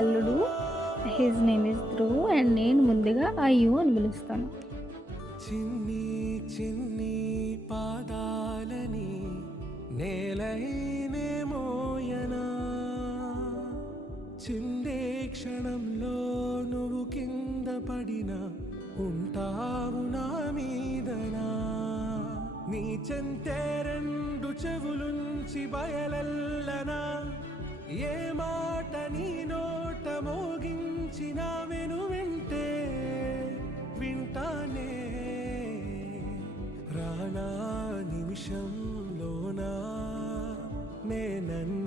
అల్లుడు. His name is Dhruv and నేను ముందుగా అయ్యు అని పిలుస్తాను. చిన్ని చిన్ని పాదాలని నేలైనే మోయనా, చిందే క్షణంలో నువ్వు కింద పడినా ఉంటావు నా మీదనా. నీ చెంతే రెండు చెవులుంచి బయలెల్లనా, ఏ మాట నీ నోట మోగించిన వెను వింటే వింటానే. రానా నిమిషంలోనా నేనన్న